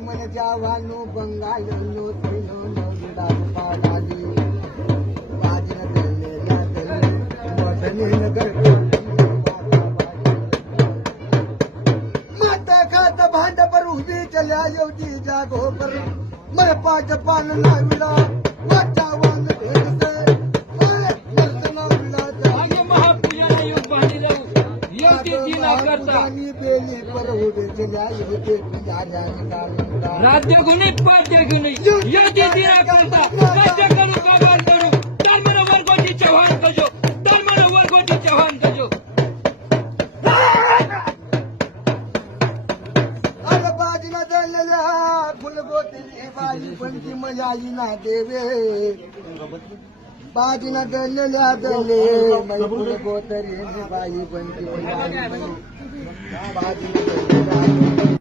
मन जावानो बंगालनो तेनो नवडा पालाली बाजन दलेला दले मदने नगर माता खात भांड पर उभी चल्या येवती जागो पर मन पाट पान लाविला वाचा वांग भेटसे नर्तना विला आगे महापूजाला येऊन पाणी लावू येते ती ना करता बेली पर उभे चल्या येवती जाऱ्या निकालून राज्य गुन्हे पाठ्य गुन्हे येते ती ना करता राज्य करू कागाल करू धर्मन वर्गोची चव्हाण कजो धर्मन वर्गोची चव्हाण कजो अरे बाजीला दळलेल्या फुलगोतीची बाई पंची मजाई ना देवे बाजीला दळलेल्या दले फुलगोतरी बाई पंची मजाई बाजीला